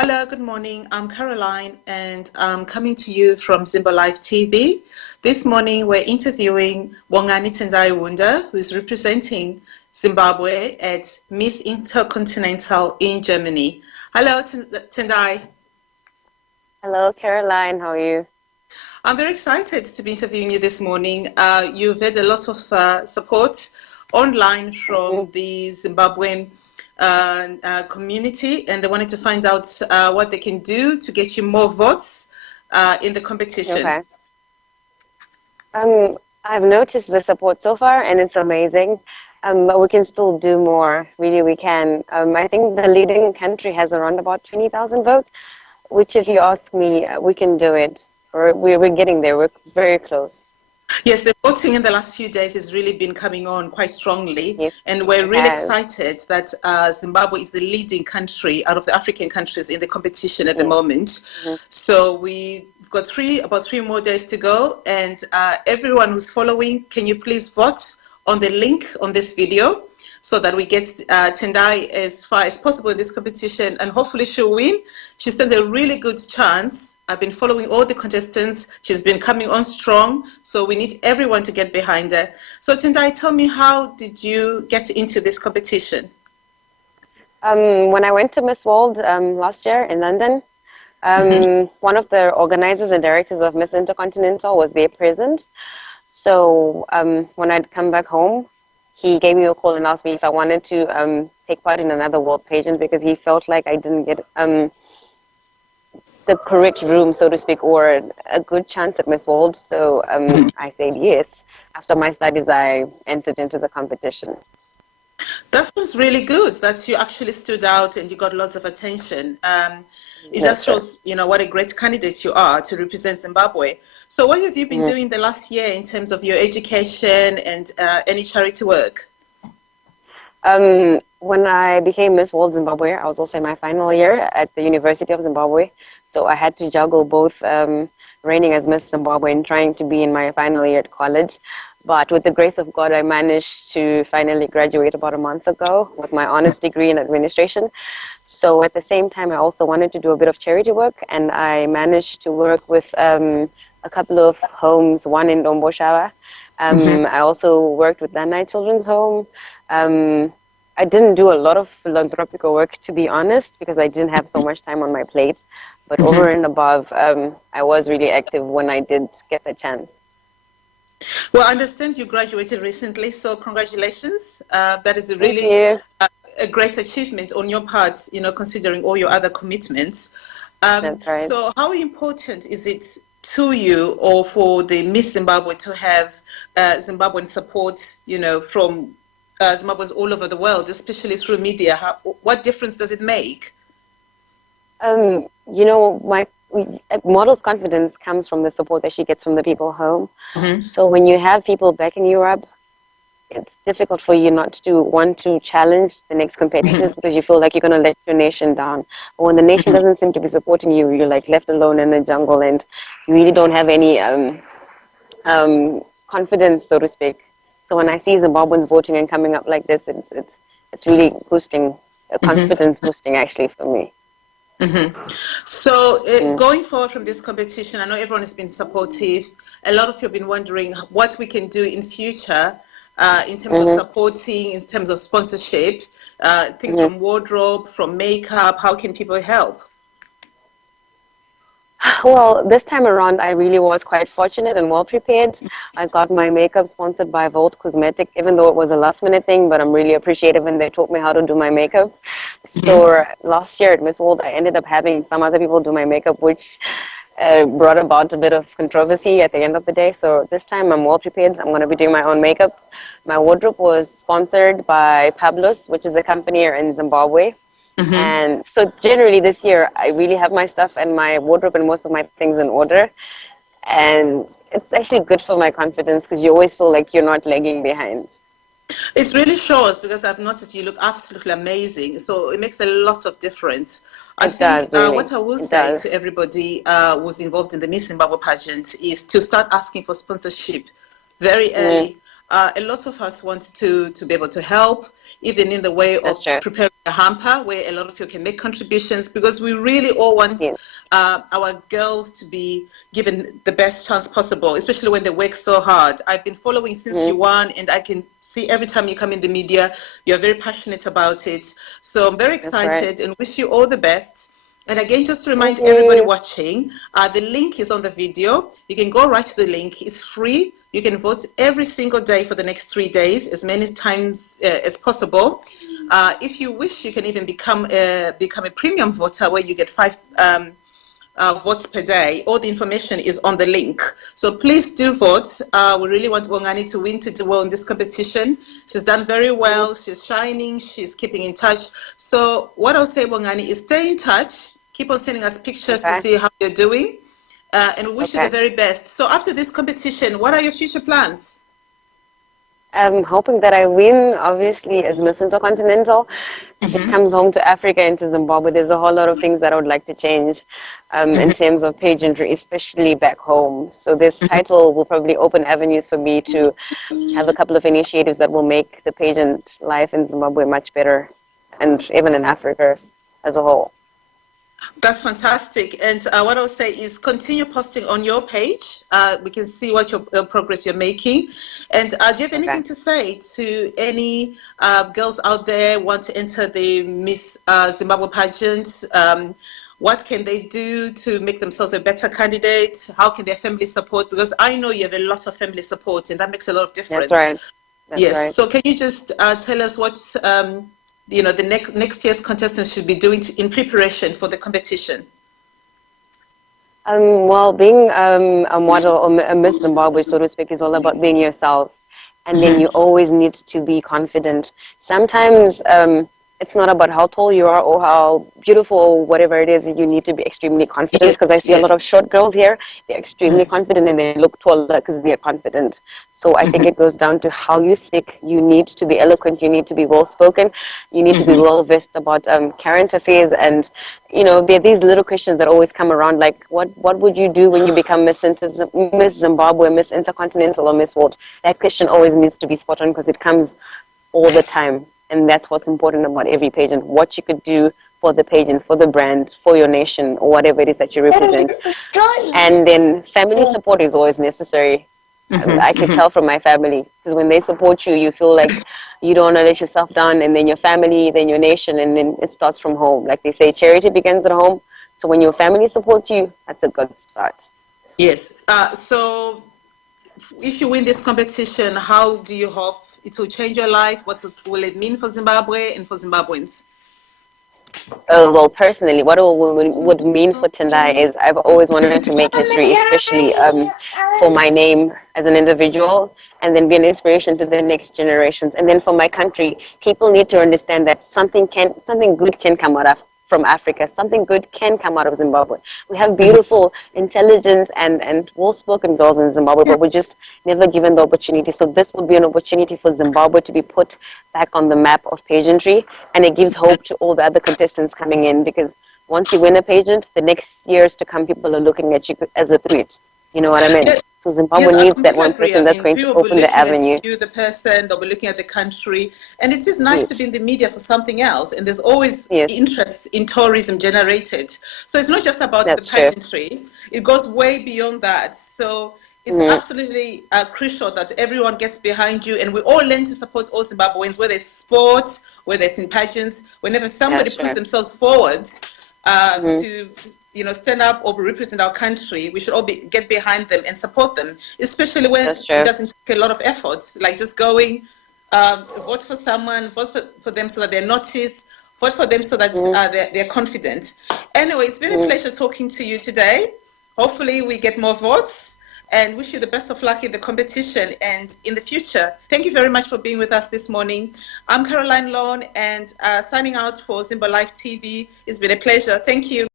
Hello, good morning. I'm Caroline and I'm coming to you from Zimbo Live TV. This morning we're interviewing Wongani Tendai Wunda, who is representing Zimbabwe at Miss Intercontinental in Germany. Hello, Tendai. Hello, Caroline. How are you? I'm very excited to be interviewing you this morning. You've had a lot of support online from the Zimbabwean community, and they wanted to find out what they can do to get you more votes in the competition. Okay. I've noticed the support so far, and it's amazing. But we can still do more. Really, we can. I think the leading country has around about 20,000 votes, which, if you ask me, we can do it. We're getting there. We're very close. Yes, the voting in the last few days has really been coming on quite strongly, Yes, and we're it really has. excited that Zimbabwe is the leading country out of the African countries in the competition at the Yes. moment. So we've got about three more days to go, and everyone who's following, can you please vote on the link on this video so that we get Tendai as far as possible in this competition, and hopefully she'll win. She stands a really good chance. I've been following all the contestants. She's been coming on strong, so we need everyone to get behind her. So Tendai, tell me, how did you get into this competition? When I went to Miss World last year in London, one of the organizers and directors of Miss Intercontinental was there present. So when I'd come back home, he gave me a call and asked me if I wanted to take part in another world pageant, because he felt like I didn't get the correct room, so to speak, or a good chance at Miss World. So I said yes. After my studies, I entered into the competition. That sounds really good that you actually stood out and you got lots of attention. It just shows, what a great candidate you are to represent Zimbabwe. So what have you been doing the last year in terms of your education and any charity work? When I became Miss World Zimbabwe, I was also in my final year at the University of Zimbabwe. So I had to juggle both reigning as Miss Zimbabwe and trying to be in my final year at college. But with the grace of God, I managed to finally graduate about a month ago with my honors degree in administration. So at the same time, I also wanted to do a bit of charity work, and I managed to work with a couple of homes, one in Domboshawa. I also worked with Danai Children's Home. I didn't do a lot of philanthropical work, to be honest, because I didn't have so much time on my plate. But over and above, I was really active when I did get the chance. Well, I understand you graduated recently, so congratulations. That is a really a great achievement on your part, considering all your other commitments. That's right. So how important is it to you or for the Miss Zimbabwe to have Zimbabwean support, from Zimbabweans all over the world, especially through media? What difference does it make? My model's confidence comes from the support that she gets from the people home. So when you have people backing you up, it's difficult for you not to want to challenge the next competitors because you feel like you're going to let your nation down. But when the nation doesn't seem to be supporting you, you're like left alone in the jungle, and you really don't have any confidence, so to speak. So when I see Zimbabweans voting and coming up like this, it's really boosting, confidence boosting actually for me. So going forward from this competition, I know everyone has been supportive. A lot of people have been wondering what we can do in future in terms of supporting, in terms of sponsorship, things from wardrobe, from makeup. How can people help? Well, this time around, I really was quite fortunate and well prepared. I got my makeup sponsored by Volt Cosmetic, even though it was a last minute thing, but I'm really appreciative, and they taught me how to do my makeup. So last year at Miss World, I ended up having some other people do my makeup, which brought about a bit of controversy at the end of the day. So this time I'm well prepared. I'm going to be doing my own makeup. My wardrobe was sponsored by Pablos, which is a company here in Zimbabwe. And so generally this year, I really have my stuff and my wardrobe and most of my things in order. And it's actually good for my confidence because you always feel like you're not lagging behind. It really shows, because I've noticed you look absolutely amazing. So it makes a lot of difference. I think what I will say to everybody who's involved in the Miss Zimbabwe pageant is to start asking for sponsorship very early. A lot of us want to be able to help. even in the way That's of true. preparing a hamper where a lot of people can make contributions, because we really all want Yes. our girls to be given the best chance possible, especially when they work so hard. I've been following since you won, and I can see every time you come in the media, you're very passionate about it. So I'm very That's right. excited and wish you all the best. And again, just to Thank remind everybody you. watching, the link is on the video. You can go right to the link. It's free. You can vote every single day for the next 3 days, as many times as possible. If you wish, you can even become a premium voter, where you get 5 votes per day. All the information is on the link. So please do vote. We really want Bongani to win, to do well in this competition. She's done very well. She's shining. She's keeping in touch. So what I'll say, Bongani, is stay in touch. Keep on sending us pictures to Okay. see how you're doing. And we wish you the Okay. very best. So after this competition, what are your future plans? I'm hoping that I win, obviously, as Miss Intercontinental. If it comes home to Africa and to Zimbabwe, there's a whole lot of things that I would like to change in terms of pageantry, especially back home. So this title will probably open avenues for me to have a couple of initiatives that will make the pageant life in Zimbabwe much better, and even in Africa as a whole. That's fantastic. And what I'll say is continue posting on your page. We can see what your progress you're making. And do you have anything to say to any girls out there who want to enter the Miss Zimbabwe pageant? What can they do to make themselves a better candidate? How can their family support? Because I know you have a lot of family support, and that makes a lot of difference. That's right. That's Yes. right. So can you just tell us what the next year's contestants should be doing in preparation for the competition? Well, being a model or a Miss Zimbabwe, so to speak, is all about being yourself. And then you always need to be confident. Sometimes it's not about how tall you are or how beautiful or whatever it is. You need to be extremely confident, because I see a lot of short girls here. They're extremely confident and they look taller because they're confident. So I think it goes down to how you speak. You need to be eloquent. You need to be well-spoken. You need to be well-versed about current affairs. And, there are these little questions that always come around, like, what would you do when you become Miss Zimbabwe, Miss Intercontinental, or Miss World? That question always needs to be spot on, because it comes all the time. And that's what's important about every pageant, what you could do for the pageant, for the brand, for your nation, or whatever it is that you represent. And then family support is always necessary. I could tell from my family, because when they support you, you feel like you don't want to let yourself down, and then your family, then your nation, and then it starts from home. Like they say, charity begins at home. So when your family supports you, that's a good start. Yes. So if you win this competition, how do you hope it will change your life? What will it mean for Zimbabwe and for Zimbabweans? Well, personally, what it would mean for Tendai is I've always wanted to make history, especially for my name as an individual, and then be an inspiration to the next generations. And then for my country, people need to understand that something good can come out from Africa. Something good can come out of Zimbabwe. We have beautiful, intelligent, and well-spoken girls in Zimbabwe, but we're just never given the opportunity. So this would be an opportunity for Zimbabwe to be put back on the map of pageantry, and it gives hope to all the other contestants coming in, because once you win a pageant, the next years to come, people are looking at you as a threat. You know what I mean? Yes. So Zimbabwe Yes, I needs that completely one agree. person I that's mean, going to people will be open the looking avenue. at you, the person, they'll be looking at the country. And it is nice to Yes. be in the media for something else. And there's always Yes. interest in tourism generated. So it's not just about That's the true. pageantry. It goes way beyond that. So it's absolutely crucial that everyone gets behind you, and we all learn to support all Zimbabweans, whether it's sport, whether it's in pageants. Whenever somebody puts themselves forward to stand up or represent our country, we should all get behind them and support them, especially when it doesn't take a lot of effort, like just going, vote for someone, vote for them so that they're noticed, vote for them so that they're confident. Anyway, it's been a pleasure talking to you today. Hopefully we get more votes, and wish you the best of luck in the competition and in the future. Thank you very much for being with us this morning. I'm Caroline Lawn, and signing out for Zimbo Live TV. It's been a pleasure. Thank you.